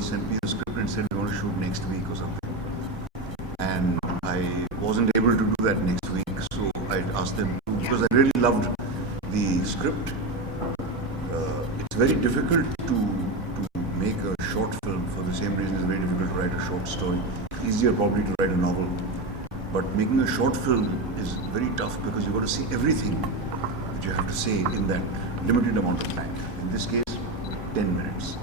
girl sent me a script and said, we want to shoot next week or something. And I wasn't able to do that next week, so I asked them to, because I really loved the script. It's very difficult to make a short film. For the same reason, it's very difficult to write a short story. Easier probably to write a novel. But making a short film is very tough because you've got to say everything that you have to say in that limited amount of time. In this case, 10 minutes.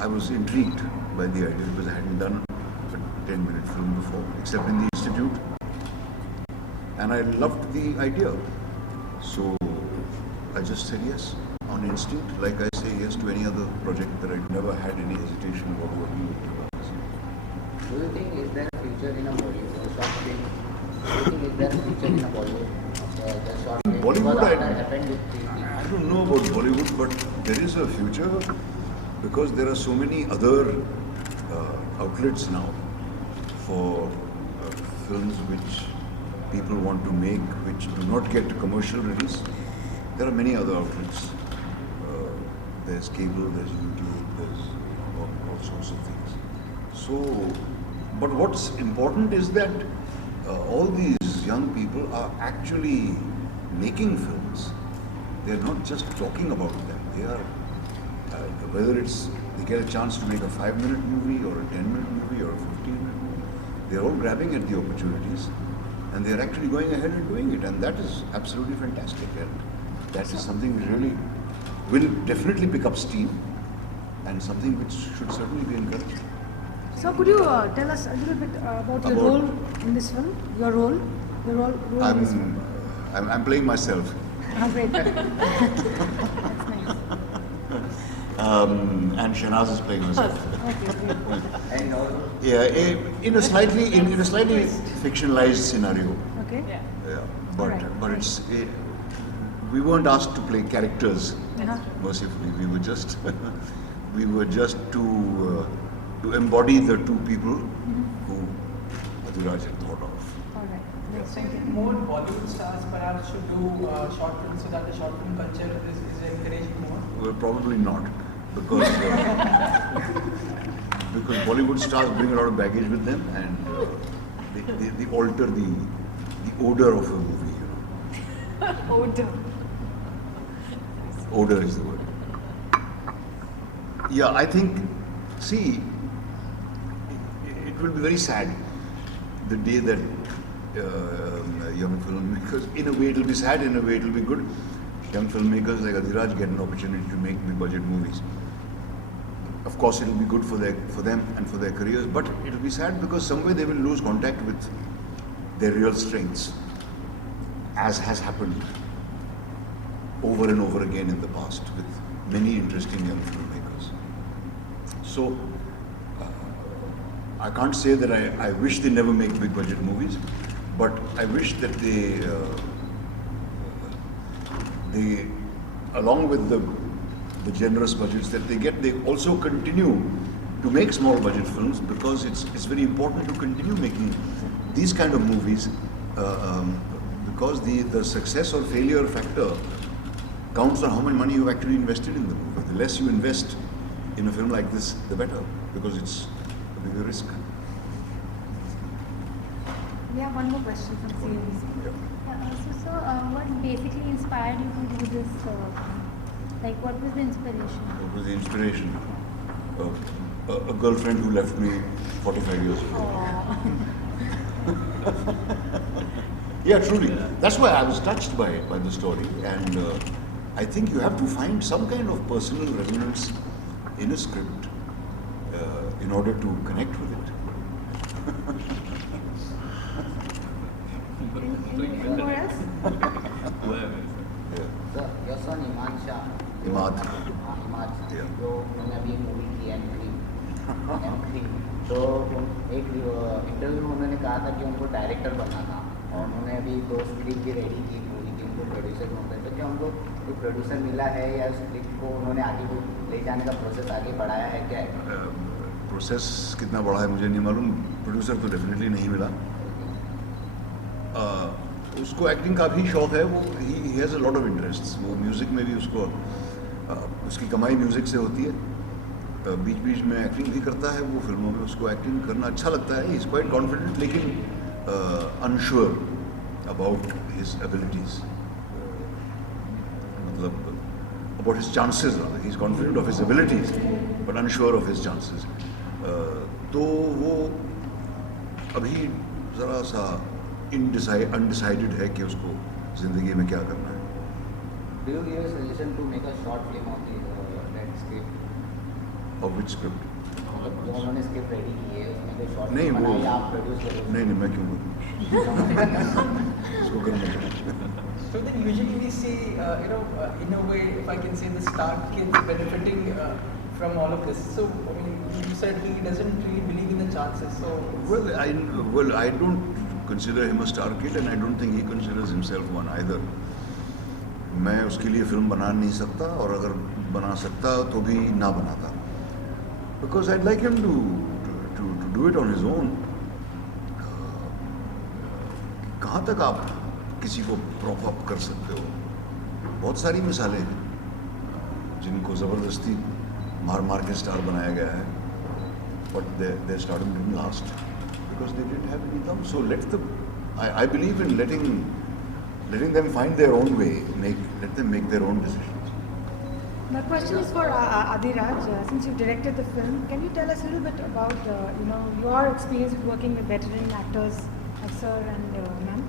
I was intrigued by the idea because I hadn't done a 10-minute film before, except in the Institute. And I loved the idea. So I just said yes on instinct, like I say yes to any other project that I never had any hesitation about working with. Do you think is there a future in a Bollywood short film? Do you think is there a future in a Bollywood? The short film? Bollywood, happened with I don't know about Bollywood, but there is a future because there are so many other outlets now for films which people want to make, which do not get commercial release. There are many other outlets. There's cable, there's YouTube, there's all sorts of things. So, but what's important is that all these young people are actually making films. They're not just talking about them. They are, whether it's they get a chance to make a 5-minute movie or a 10-minute movie or a 15-minute movie, they're all grabbing at the opportunities and they're actually going ahead and doing it, and that is absolutely fantastic. And that is something which really will definitely pick up steam and something which should certainly be encouraged. So could you tell us a little bit about your role in this film? Your role in this film? I'm playing myself. Oh, great. That's nice. And Shahnaz is playing herself. Okay, great. Yeah, in a slightly fictionalized scenario. Okay. Yeah, but it's we weren't asked to play characters. Mercifully, we were just to embody the two people who Adhiraj had thought of. All right. I think more Bollywood stars perhaps should do short films so that the short film culture is encouraged more. Well, probably not, because because Bollywood stars bring a lot of baggage with them, and they alter the odor of a movie. Odor. Odor is the word. Yeah, I think. See, it will be very sad the day that young filmmakers, in a way it will be sad, in a way it will be good. Young filmmakers like Adhiraj get an opportunity to make big budget movies. Of course, it will be good for them and for their careers, but it will be sad because somewhere they will lose contact with their real strengths, as has happened over and over again in the past with many interesting young filmmakers. So, I can't say that I wish they never make big budget movies, but I wish that they along with the generous budgets that they get, they also continue to make small budget films, because it's very important to continue making these kind of movies, because the success or failure factor counts on how much money you've actually invested in the movie. The less you invest in a film like this, the better, because it's a bigger risk. We have one more question from CNBC. So, what basically inspired you to do this? Like, what was the inspiration? What was the inspiration? A girlfriend who left me 45 years ago. Yeah, truly. That's why I was touched by the story, and I think you have to find some kind of personal resonance in a script in order to connect with it. Anyone more else? So, your son Imad Shah. Imad. Imad Shah. Yeah. जो उन्होंने अभी movie की M3 तो एक interview में उन्होंने कहा था कि उनको डायरेक्टर बनना था, और उन्होंने अभी 2 स्क्रिप्ट भी रेडी की मूवी की, उनको प्रोड्यूसर बनते हैं। तो क्या उनको कोई प्रोड्यूसर मिला है, या स्क्रिप्ट को उन्होंने आगे ले जाने का प्रोसेस आगे बढ़ाया है? क्या है प्रोसेस कितना बड़ा है मुझे नहीं मालूम, प्रोड्यूसर तो डेफिनेटली नहीं मिला। उसको एक्टिंग का भी शौक है, वो he has a lot of interest. वो म्यूज़िक में भी उसको उसकी कमाई म्यूज़िक से होती है, बीच बीच में एक्टिंग भी करता है वो फिल्मों में, उसको एक्टिंग करना अच्छा लगता है, इज़ क्वाइट कॉन्फिडेंट लेकिन अनश्योर अबाउट हिज एबिलिटीज़, मतलब about his chances, he is confident of his abilities but unsure of his chances. तो वो अभी ज़रा सा अनडिसाइडेड है कि उसको ज़िंदगी में क्या करना है। Do you give a suggestion to make a short film of the that script? और विच स्क्रिप्ट? मतलब जो उन्होंने स्क्रिप्ट रेडी की है उसमें कोई शॉर्ट नहीं, फिल्म वो- बनाई, आप प्रोड्यूस करो। नहीं मैं क्यों करूँ इसको करना चाहिए। So then usually we see, in a way, if I can say, the star kids benefiting from all of this. So, I mean, you said he doesn't really believe in the chances. So, Well, I don't consider him a star kid and I don't think he considers himself one either. मैं उसके लिए film बना नहीं सकता और अगर बना सकता तो भी ना बनाता, because I'd like him to do it on his own. कहाँ तक आप किसी को प्रॉप अप कर सकते हो? बहुत सारी मिसालें हैं जिनको ज़बरदस्ती मार मार के स्टार बनाया गया है, but their stardom didn't last because they didn't have any income. So let them. I believe in letting them find their own way. Let them make their own decisions. My question is for Adiraj. Since you directed the film, can you tell us a little bit about your experience with working with veteran actors like Sir and Ma'am?